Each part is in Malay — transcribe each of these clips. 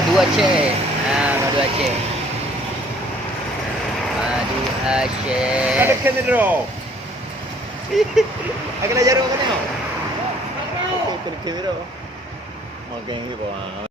Madu Aceh. Madu Aceh. Madu Aceh. Ada kena draw. Aku nak jarum kena. Itu terkejut tu. Makan ni bawah.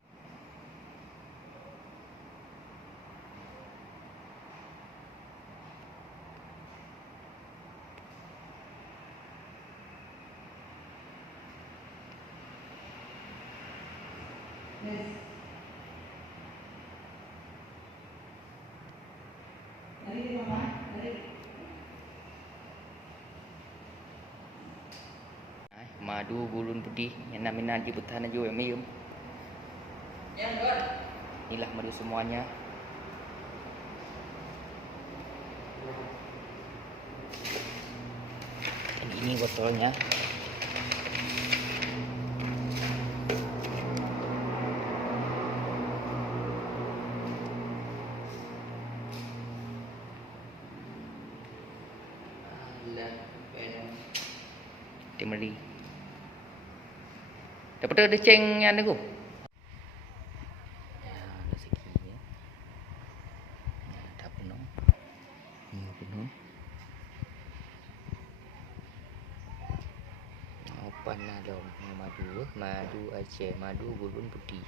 Madu gulun putih yang namanya di putahan aja yang mium. Inilah madu semuanya. Dan ini botolnya. Timeri. Dapat ada ceng yang aku. Ya, ada segi ya. Dah penuh. Ini penuh. Opan lah dong. Madu Aceh, madu gulun putih.